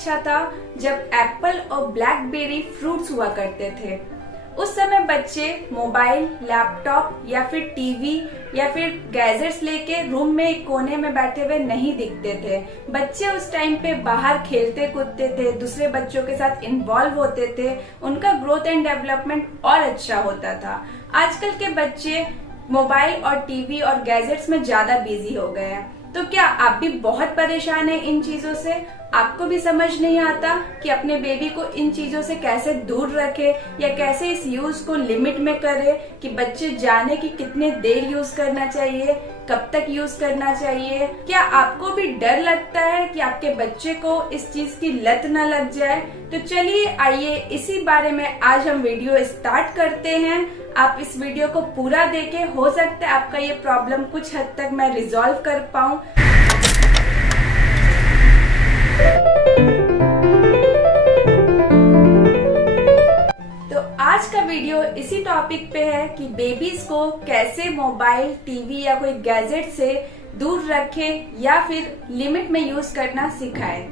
अच्छा था जब एप्पल और ब्लैकबेरी फ्रूट्स हुआ करते थे। उस समय बच्चे मोबाइल, लैपटॉप या फिर टीवी या फिर गैजेट्स लेके रूम में एक कोने में बैठे हुए नहीं दिखते थे। बच्चे उस टाइम पे बाहर खेलते कूदते थे, दूसरे बच्चों के साथ इन्वॉल्व होते थे, उनका ग्रोथ एंड डेवलपमेंट और अच्छा होता था। आजकल के बच्चे मोबाइल और टीवी और गैजेट्स में ज्यादा बिजी हो गए हैं। तो क्या आप भी बहुत परेशान हैं इन चीजों से? आपको भी समझ नहीं आता कि अपने बेबी को इन चीजों से कैसे दूर रखे या कैसे इस यूज को लिमिट में करे कि बच्चे जाने कि कितने देर यूज करना चाहिए, कब तक यूज करना चाहिए। क्या आपको भी डर लगता है कि आपके बच्चे को इस चीज की लत न लग जाए? तो चलिए आइए इसी बारे में आज हम वीडियो स्टार्ट करते हैं। आप इस वीडियो को पूरा देखें, हो सकता है आपका ये प्रॉब्लम कुछ हद तक मैं रिजॉल्व कर पाऊं। तो आज का वीडियो इसी टॉपिक पे है कि बेबीज को कैसे मोबाइल, टीवी या कोई गैजेट से दूर रखें या फिर लिमिट में यूज करना सिखाएं।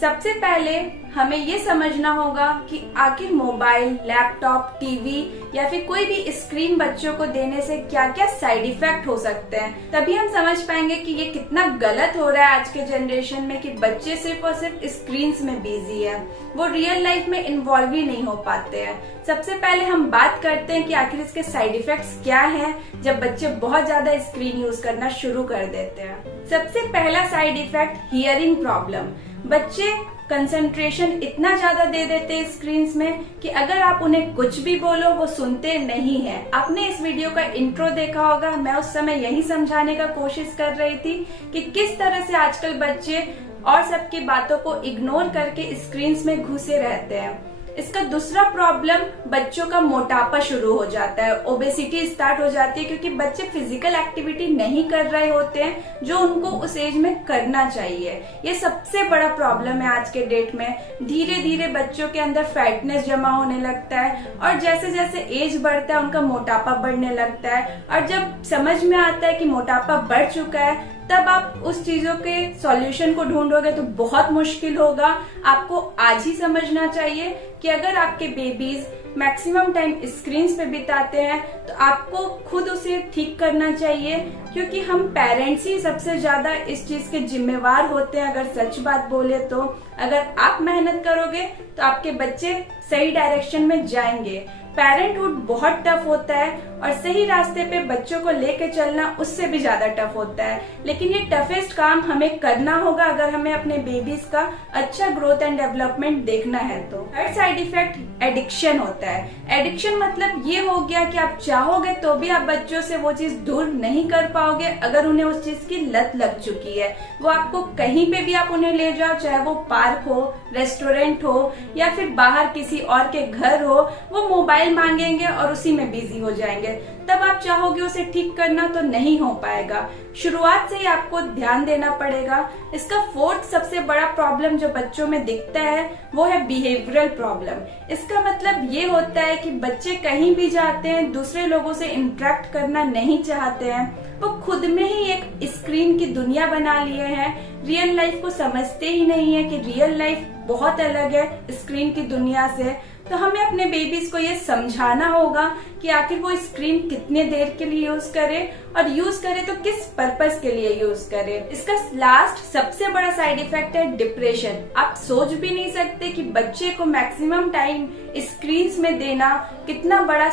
सबसे पहले हमें ये समझना होगा कि आखिर मोबाइल, लैपटॉप, टीवी या फिर कोई भी स्क्रीन बच्चों को देने से क्या क्या साइड इफेक्ट हो सकते हैं। तभी हम समझ पाएंगे कि ये कितना गलत हो रहा है आज के जनरेशन में कि बच्चे सिर्फ और सिर्फ स्क्रीन्स में बिजी है, वो रियल लाइफ में इन्वॉल्व ही नहीं हो पाते हैं। सबसे पहले हम बात करते हैं कि आखिर इसके साइड इफेक्ट्स क्या हैं जब बच्चे बहुत ज्यादा स्क्रीन यूज करना शुरू कर देते हैं। सबसे पहला साइड इफेक्ट हियरिंग प्रॉब्लम। बच्चे कंसंट्रेशन इतना ज्यादा दे देते हैं स्क्रीन्स में कि अगर आप उन्हें कुछ भी बोलो वो सुनते नहीं है। आपने इस वीडियो का इंट्रो देखा होगा, मैं उस समय यही समझाने का कोशिश कर रही थी कि किस तरह से आजकल बच्चे और सबकी बातों को इग्नोर करके स्क्रीन्स में घुसे रहते हैं। इसका दूसरा प्रॉब्लम बच्चों का मोटापा शुरू हो जाता है, ओबेसिटी स्टार्ट हो जाती है, क्योंकि बच्चे फिजिकल एक्टिविटी नहीं कर रहे होते हैं जो उनको उस एज में करना चाहिए। ये सबसे बड़ा प्रॉब्लम है आज के डेट में। धीरे धीरे बच्चों के अंदर फैटनेस जमा होने लगता है और जैसे जैसे एज बढ़ता है उनका मोटापा बढ़ने लगता है। और जब समझ में आता है कि मोटापा बढ़ चुका है तब आप उस चीजों के सॉल्यूशन को ढूंढोगे तो बहुत मुश्किल होगा। आपको आज ही समझना चाहिए कि अगर आपके बेबीज मैक्सिमम टाइम स्क्रीन्स पे बिताते हैं तो आपको खुद उसे ठीक करना चाहिए, क्योंकि हम पेरेंट्स ही सबसे ज्यादा इस चीज के जिम्मेवार होते हैं। अगर सच बात बोले तो अगर आप मेहनत करोगे तो आपके बच्चे सही डायरेक्शन में जाएंगे। पेरेंटहुड बहुत टफ होता है और सही रास्ते पे बच्चों को लेके चलना उससे भी ज्यादा टफ होता है, लेकिन ये टफेस्ट काम हमें करना होगा अगर हमें अपने बेबीज का अच्छा ग्रोथ एंड डेवलपमेंट देखना है। तो थर्ड साइड इफेक्ट एडिक्शन होता है। एडिक्शन मतलब ये हो गया कि आप चाहोगे तो भी आप बच्चों से वो चीज दूर नहीं कर पाओगे अगर उन्हें उस चीज की लत लग चुकी है। वो आपको कहीं पे भी आप उन्हें ले जाओ, चाहे वो पार्क हो, रेस्टोरेंट हो या फिर बाहर किसी और के घर हो, वो मोबाइल मांगेंगे और उसी में बिजी हो जाएंगे। तब आप चाहोगे उसे ठीक करना तो नहीं हो पाएगा। शुरुआत से ही आपको ध्यान देना पड़ेगा। इसका फोर्थ सबसे बड़ा प्रॉब्लम जो बच्चों में दिखता है वो है बिहेवियरल प्रॉब्लम। इसका मतलब ये होता है कि बच्चे कहीं भी जाते हैं, दूसरे लोगों से इंटरेक्ट करना नहीं चाहते हैं, वो खुद में ही एक स्क्रीन की दुनिया बना लिए हैं। रियल लाइफ को समझते ही नहीं है कि रियल लाइफ बहुत अलग है स्क्रीन की दुनिया से। तो हमें अपने बेबीज को ये समझाना होगा कि आखिर वो स्क्रीन कितने देर के लिए यूज करे और यूज करे तो किस पर्पस के लिए यूज करे। इसका लास्ट सबसे बड़ा साइड इफेक्ट है डिप्रेशन। आप सोच भी नहीं सकते कि बच्चे को मैक्सिमम टाइम स्क्रीन्स में देना कितना बड़ा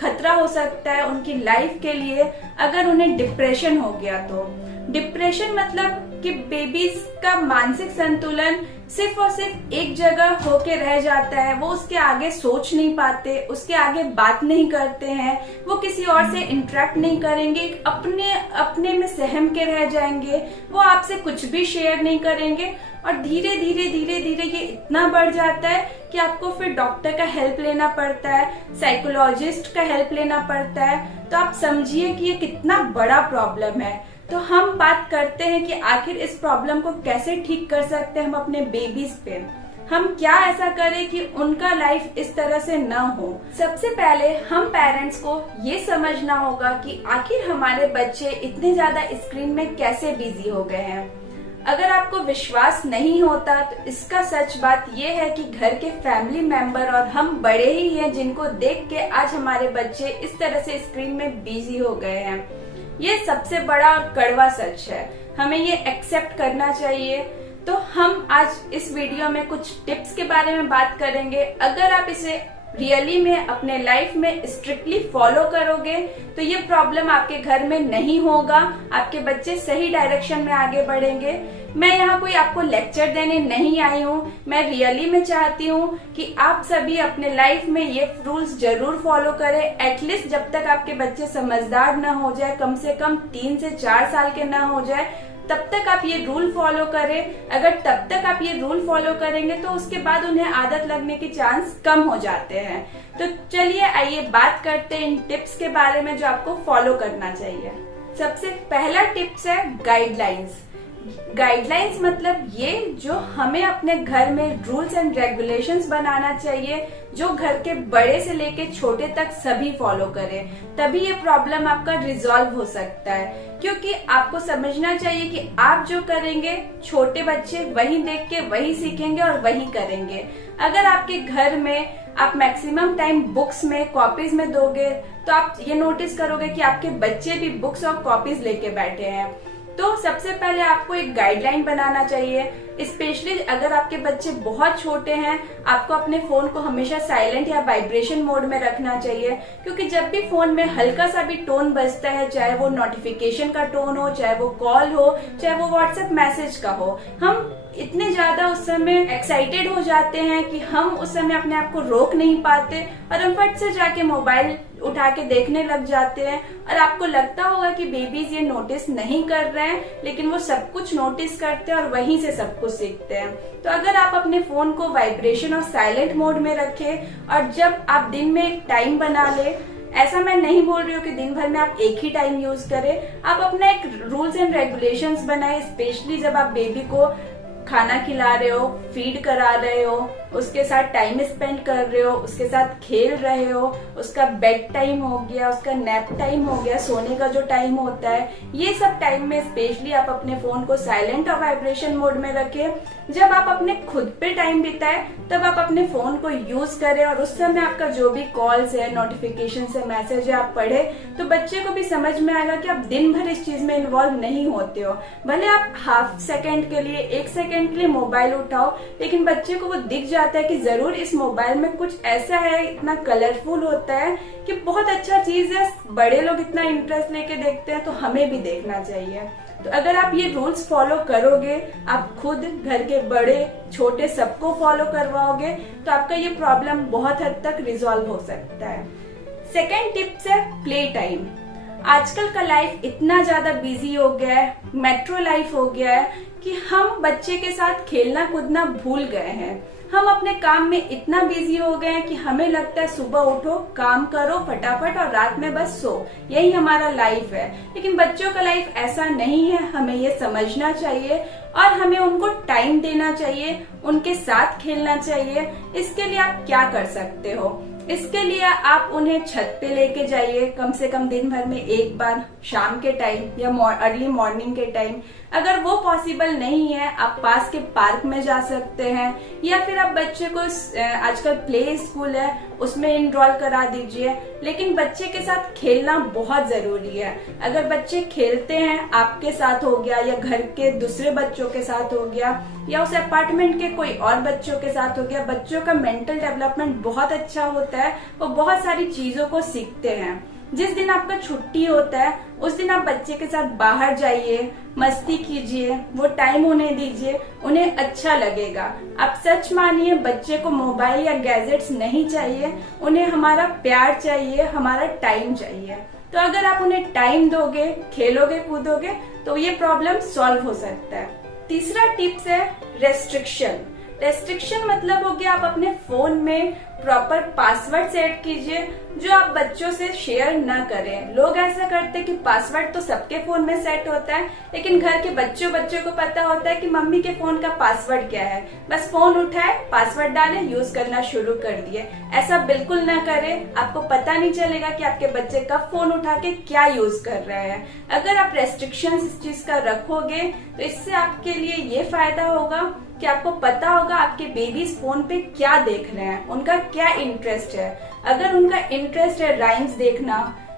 खतरा हो सकता है उनकी लाइफ के लिए अगर उन्हें डिप्रेशन हो गया तो। डिप्रेशन मतलब कि बेबीज का मानसिक संतुलन सिर्फ और सिर्फ एक जगह होके रह जाता है। वो उसके आगे सोच नहीं पाते, उसके आगे बात नहीं करते हैं, वो किसी और से इंटरेक्ट नहीं करेंगे, अपने में सहम के रह जाएंगे, वो आपसे कुछ भी शेयर नहीं करेंगे और धीरे धीरे ये इतना बढ़ जाता है कि आपको फिर डॉक्टर का हेल्प लेना पड़ता है, साइकोलॉजिस्ट का हेल्प लेना पड़ता है। तो आप समझिए कि ये कितना बड़ा प्रॉब्लम है। तो हम बात करते हैं कि आखिर इस प्रॉब्लम को कैसे ठीक कर सकते हैं हम अपने बेबीज पे। हम क्या ऐसा करें कि उनका लाइफ इस तरह से न हो। सबसे पहले हम पेरेंट्स को ये समझना होगा कि आखिर हमारे बच्चे इतने ज्यादा स्क्रीन में कैसे बिजी हो गए हैं। अगर आपको विश्वास नहीं होता तो इसका सच बात यह है कि घर के फैमिली मेंबर और हम बड़े ही हैं जिनको देख के आज हमारे बच्चे इस तरह से स्क्रीन में बिजी हो गए हैं। ये सबसे बड़ा और कड़वा सच है, हमें ये एक्सेप्ट करना चाहिए। तो हम आज इस वीडियो में कुछ टिप्स के बारे में बात करेंगे। अगर आप इसे रियली में अपने लाइफ में स्ट्रिक्टली फॉलो करोगे तो ये प्रॉब्लम आपके घर में नहीं होगा, आपके बच्चे सही डायरेक्शन में आगे बढ़ेंगे। मैं यहाँ कोई आपको लेक्चर देने नहीं आई हूँ, मैं रियली में चाहती हूँ कि आप सभी अपने लाइफ में ये रूल्स जरूर फॉलो करें। एटलीस्ट जब तक आपके बच्चे समझदार न हो जाए, कम से कम 3 से 4 साल के न हो जाए, तब तक आप ये रूल फॉलो करें। अगर तब तक आप ये रूल फॉलो करेंगे तो उसके बाद उन्हें आदत लगने के चांस कम हो जाते हैं। तो चलिए आइए बात करते हैं इन टिप्स के बारे में जो आपको फॉलो करना चाहिए। सबसे पहला टिप्स है गाइडलाइंस। गाइडलाइंस मतलब ये जो हमें अपने घर में रूल्स एंड रेगुलेशंस बनाना चाहिए, जो घर के बड़े से लेके छोटे तक सभी फॉलो करें, तभी ये प्रॉब्लम आपका रिजॉल्व हो सकता है। क्योंकि आपको समझना चाहिए कि आप जो करेंगे छोटे बच्चे वही देख के वही सीखेंगे और वही करेंगे। अगर आपके घर में आप मैक्सिमम टाइम बुक्स में, कॉपीज में दोगे तो आप ये नोटिस करोगे कि आपके बच्चे भी बुक्स और कॉपीज लेके बैठे हैं। तो सबसे पहले आपको एक गाइडलाइन बनाना चाहिए। स्पेशली अगर आपके बच्चे बहुत छोटे हैं, आपको अपने फोन को हमेशा साइलेंट या वाइब्रेशन मोड में रखना चाहिए। क्योंकि जब भी फोन में हल्का सा भी टोन बजता है, चाहे वो नोटिफिकेशन का टोन हो, चाहे वो कॉल हो, चाहे वो व्हाट्सएप मैसेज का हो, हम इतने ज्यादा उस समय एक्साइटेड हो जाते हैं कि हम उस समय अपने आप को रोक नहीं पाते और हम फट से जाके मोबाइल उठा के देखने लग जाते हैं। और आपको लगता होगा कि बेबीज ये नोटिस नहीं कर रहे हैं, लेकिन वो सब कुछ नोटिस करते हैं और वहीं से सब कुछ सीखते हैं। तो अगर आप अपने फोन को वाइब्रेशन और साइलेंट मोड में रखें और जब आप दिन में एक टाइम बना ले, ऐसा मैं नहीं बोल रही हूँ कि दिन भर में आप एक ही टाइम यूज करें, आप अपना एक रूल्स एंड रेगुलेशंस बनाए। स्पेशली जब आप बेबी को खाना खिला रहे हो, फीड करा रहे हो, उसके साथ टाइम स्पेंड कर रहे हो, उसके साथ खेल रहे हो, उसका बेड टाइम हो गया, उसका नैप टाइम हो गया, सोने का जो टाइम होता है, ये सब टाइम में स्पेशली आप अपने फोन को साइलेंट और वाइब्रेशन मोड में रखें। जब आप अपने खुद पे टाइम बिताए तब आप अपने फोन को यूज करें और उस समय आपका जो भी कॉल्स है, नोटिफिकेशन है, मैसेज है, आप पढ़े तो बच्चे को भी समझ में आएगा कि आप दिन भर इस चीज में इन्वॉल्व नहीं होते हो। भले आप हाफ सेकेंड के लिए, 1 सेकेंड के लिए मोबाइल उठाओ, लेकिन बच्चे को वो दिख जाता है कि जरूर इस मोबाइल में कुछ ऐसा है, इतना कलरफुल होता है कि बहुत अच्छा चीज है, बड़े लोग इतना इंटरेस्ट लेके देखते हैं तो हमें भी देखना चाहिए। तो अगर आप ये रूल्स फॉलो करोगे, आप खुद, घर के बड़े छोटे सबको फॉलो करवाओगे तो आपका ये प्रॉब्लम बहुत हद तक रिजॉल्व हो सकता है। सेकेंड टिप्स है प्ले टाइम। आजकल का लाइफ इतना ज्यादा बिजी हो गया है, मेट्रो लाइफ हो गया है कि हम बच्चे के साथ खेलना कूदना भूल गए हैं। हम अपने काम में इतना बिजी हो गए हैं कि हमें लगता है सुबह उठो, काम करो फटाफट और रात में बस सो, यही हमारा लाइफ है। लेकिन बच्चों का लाइफ ऐसा नहीं है, हमें ये समझना चाहिए और हमें उनको टाइम देना चाहिए, उनके साथ खेलना चाहिए। इसके लिए आप क्या कर सकते हो? इसके लिए आप उन्हें छत पे लेके जाइए, कम से कम दिन भर में एक बार, शाम के टाइम या अर्ली मॉर्निंग के टाइम। अगर वो पॉसिबल नहीं है, आप पास के पार्क में जा सकते हैं या फिर आप बच्चे को आजकल प्ले स्कूल है उसमें इनरोल करा दीजिए। लेकिन बच्चे के साथ खेलना बहुत जरूरी है। अगर बच्चे खेलते हैं, आपके साथ हो गया या घर के दूसरे बच्चों के साथ हो गया या उस अपार्टमेंट के कोई और बच्चों के साथ हो गया, बच्चों का मेंटल डेवलपमेंट बहुत अच्छा होता है, वो बहुत सारी चीजों को सीखते हैं। जिस दिन आपका छुट्टी होता है उस दिन आप बच्चे के साथ बाहर जाइए, मस्ती कीजिए, वो टाइम उन्हें दीजिए, उन्हें अच्छा लगेगा। आप सच मानिए, बच्चे को मोबाइल या गैजेट्स नहीं चाहिए, उन्हें हमारा प्यार चाहिए, हमारा टाइम चाहिए। तो अगर आप उन्हें टाइम दोगे, खेलोगे कूदोगे तो ये प्रॉब्लम सॉल्व हो सकता है। तीसरा टिप्स है रेस्ट्रिक्शन। रेस्ट्रिक्शन मतलब हो गया आप अपने फोन में प्रॉपर पासवर्ड सेट कीजिए जो आप बच्चों से शेयर ना करें। लोग ऐसा करते हैं कि पासवर्ड तो सबके फोन में सेट होता है, लेकिन घर के बच्चों को पता होता है कि मम्मी के फोन का पासवर्ड क्या है। बस फोन उठाए, पासवर्ड डाले, यूज करना शुरू कर दिए। ऐसा बिल्कुल ना करें, आपको पता नहीं चलेगा कि आपके बच्चे कब फोन उठा के क्या यूज कर रहे हैं। अगर आप रेस्ट्रिक्शंस इस चीज का रखोगे तो इससे आपके लिए ये फायदा होगा कि आपको पता होगा आपके बेबीज फोन पे क्या देख रहे हैं, उनका क्या इंटरेस्ट है। अगर उनका इंटरेस्ट है राइम्स देखना,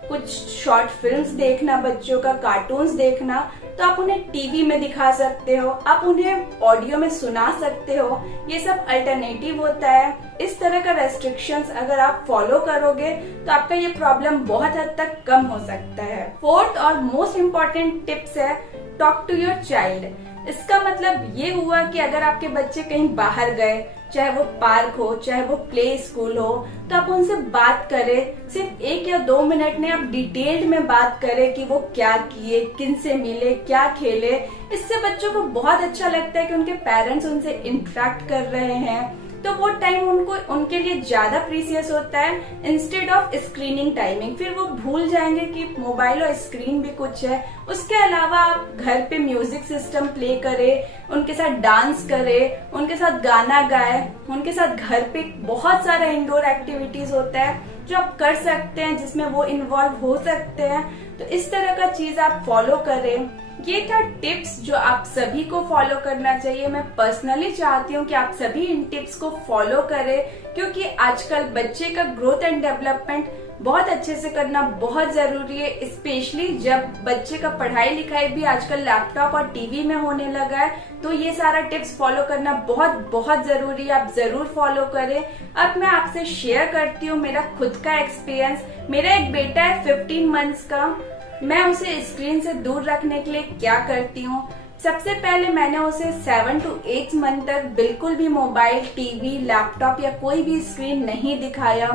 कुछ शॉर्ट फिल्म्स देखना, बच्चों का कार्टून्स देखना, तो आप उन्हें टीवी में दिखा सकते हो, आप उन्हें ऑडियो में सुना सकते हो। ये सब अल्टरनेटिव होता है। इस तरह का रेस्ट्रिक्शंस अगर आप फॉलो करोगे तो आपका ये प्रॉब्लम बहुत हद तक कम हो सकता है। फोर्थ और मोस्ट इम्पोर्टेंट टिप्स है टॉक टू योर चाइल्ड। इसका मतलब ये हुआ कि अगर आपके बच्चे कहीं बाहर गए, चाहे वो पार्क हो, चाहे वो प्ले स्कूल हो, तो आप उनसे बात करें। सिर्फ 1 या 2 मिनट में आप डिटेल्ड में बात करें कि वो क्या किए, किन से मिले, क्या खेले। इससे बच्चों को बहुत अच्छा लगता है कि उनके पेरेंट्स उनसे इंटरेक्ट कर रहे हैं, तो वो टाइम उनके लिए ज्यादा प्रीसियस होता है इंस्टेड ऑफ स्क्रीनिंग टाइमिंग। फिर वो भूल जाएंगे कि मोबाइल और स्क्रीन भी कुछ है। उसके अलावा आप घर पे म्यूजिक सिस्टम प्ले करें, उनके साथ डांस करें, उनके साथ गाना गाए, उनके साथ घर पे बहुत सारा इंडोर एक्टिविटीज होता है जो आप कर सकते हैं, जिसमें वो इन्वॉल्व हो सकते हैं। तो इस तरह का चीज आप फॉलो करें। ये था टिप्स जो आप सभी को फॉलो करना चाहिए। मैं पर्सनली चाहती हूँ कि आप सभी इन टिप्स को फॉलो करें, क्योंकि आजकल बच्चे का ग्रोथ एंड डेवलपमेंट बहुत अच्छे से करना बहुत जरूरी है, स्पेशली जब बच्चे का पढ़ाई लिखाई भी आजकल लैपटॉप और टीवी में होने लगा है। तो ये सारा टिप्स फॉलो करना बहुत बहुत जरूरी है, आप जरूर फॉलो करें। अब मैं आपसे शेयर करती हूँ मेरा खुद का एक्सपीरियंस। मेरा एक बेटा है 15 मंथ्स का, मैं उसे स्क्रीन से दूर रखने के लिए क्या करती हूँ। सबसे पहले मैंने उसे 7 to 8 मंथ तक बिल्कुल भी मोबाइल, टीवी, लैपटॉप या कोई भी स्क्रीन नहीं दिखाया।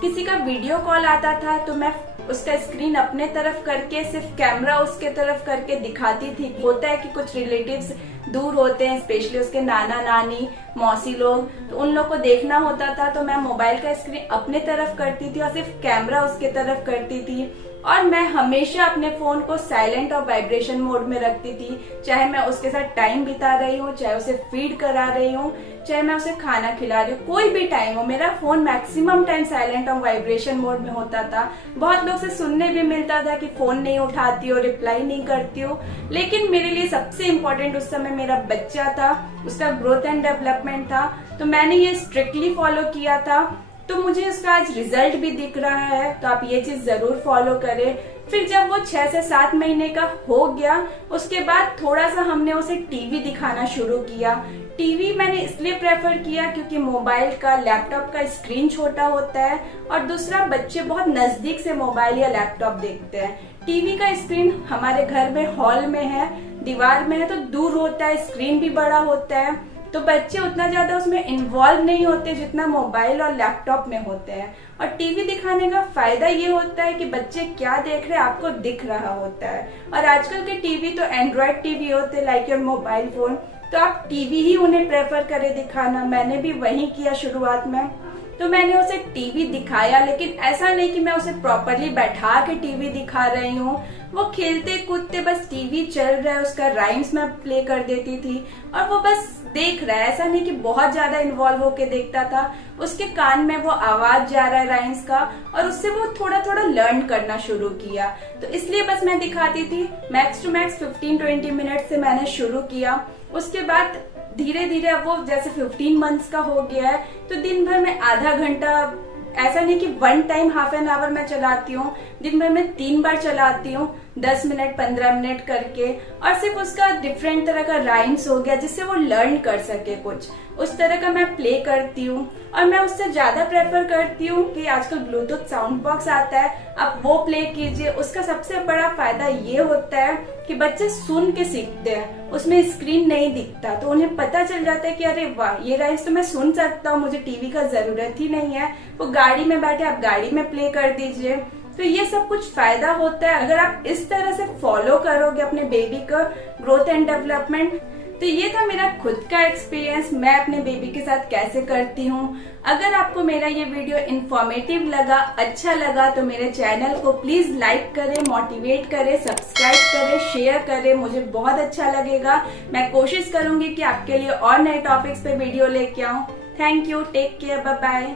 किसी का वीडियो कॉल आता था तो मैं उसका स्क्रीन अपने तरफ करके सिर्फ कैमरा उसके तरफ करके दिखाती थी। होता है कि कुछ रिलेटिव्स दूर होते हैं, स्पेशली उसके नाना नानी, मौसी लोग, तो उन लोग को देखना होता था, तो मैं मोबाइल का स्क्रीन अपने तरफ करती थी और सिर्फ कैमरा उसके तरफ करती थी। और मैं हमेशा अपने फोन को साइलेंट और वाइब्रेशन मोड में रखती थी, चाहे मैं उसके साथ टाइम बिता रही हूँ, चाहे उसे फीड करा रही हूँ, चाहे मैं उसे खाना खिला रही हूँ, कोई भी टाइम हो, मेरा फोन मैक्सिमम टाइम साइलेंट और वाइब्रेशन मोड में होता था। बहुत लोग से सुनने भी मिलता था कि फोन नहीं उठाती हो, रिप्लाई नहीं करती हो, लेकिन मेरे लिए सबसे इम्पोर्टेंट उस समय मेरा बच्चा था, उसका ग्रोथ एंड डेवलपमेंट था। तो मैंने ये स्ट्रिक्टली फॉलो किया था, तो मुझे इसका आज रिजल्ट भी दिख रहा है। तो आप ये चीज जरूर फॉलो करें। फिर जब वो 6 से 7 महीने का हो गया, उसके बाद थोड़ा सा हमने उसे टीवी दिखाना शुरू किया। टीवी मैंने इसलिए प्रेफर किया क्योंकि मोबाइल का, लैपटॉप का स्क्रीन छोटा होता है, और दूसरा बच्चे बहुत नजदीक से मोबाइल या लैपटॉप देखते हैं। टीवी का स्क्रीन हमारे घर में हॉल में है, दीवार में है, तो दूर होता है, स्क्रीन भी बड़ा होता है, तो बच्चे उतना ज्यादा उसमें इन्वॉल्व नहीं होते जितना मोबाइल और लैपटॉप में होते हैं। और टीवी दिखाने का फायदा ये होता है कि बच्चे क्या देख रहे हैं आपको दिख रहा होता है। और आजकल के टीवी तो एंड्रॉइड टीवी होते हैं, लाइक योर मोबाइल फोन, तो आप टीवी ही उन्हें प्रेफर करें दिखाना। मैंने भी वही किया शुरुआत में, तो मैंने उसे टीवी दिखाया, लेकिन ऐसा नहीं कि मैं उसे प्रॉपरली बैठा के टीवी दिखा रही हूँ। वो खेलते कूदते बस टीवी चल रहा है, उसका राइम्स मैं प्ले कर देती थी और वो बस देख रहा है। ऐसा नहीं कि बहुत ज्यादा इन्वॉल्व होके देखता था, उसके कान में वो आवाज जा रहा है राइम्स का, और उससे वो थोड़ा थोड़ा लर्न करना शुरू किया। तो इसलिए बस मैं दिखाती थी। मैक्स टू मैक्स 15-20 मिनट से मैंने शुरू किया। उसके बाद धीरे धीरे अब वो जैसे 15 मंथ्स का हो गया है, तो दिन भर में आधा घंटा, ऐसा नहीं कि one time half an hour मैं चलाती हूँ, दिन भर में 3 बार चलाती हूँ, 10 मिनट 15 मिनट करके। और सिर्फ उसका डिफरेंट तरह का राइम्स हो गया जिससे वो लर्न कर सके कुछ, उस तरह का मैं प्ले करती हूँ। और मैं उससे ज्यादा प्रेफर करती हूँ कि आजकल ब्लूटूथ साउंड बॉक्स आता है, आप वो प्ले कीजिए। उसका सबसे बड़ा फायदा ये होता है कि बच्चे सुन के सीखते हैं, उसमें स्क्रीन नहीं दिखता, तो उन्हें पता चल जाता है कि अरे वाह, ये राइम्स तो मैं सुन सकता हूँ, मुझे टीवी का जरूरत ही नहीं है। वो गाड़ी में बैठे, आप गाड़ी में प्ले कर दीजिए। तो ये सब कुछ फायदा होता है अगर आप इस तरह से फॉलो करोगे अपने बेबी का ग्रोथ एंड डेवलपमेंट। तो ये था मेरा खुद का एक्सपीरियंस, मैं अपने बेबी के साथ कैसे करती हूँ। अगर आपको मेरा ये वीडियो इन्फॉर्मेटिव लगा, अच्छा लगा, तो मेरे चैनल को प्लीज लाइक करें, मोटिवेट करें, सब्सक्राइब करें, शेयर करें, मुझे बहुत अच्छा लगेगा। मैं कोशिश करूंगी कि आपके लिए और नए टॉपिक्स पे वीडियो लेके आऊं। Thank you, take care, bye bye.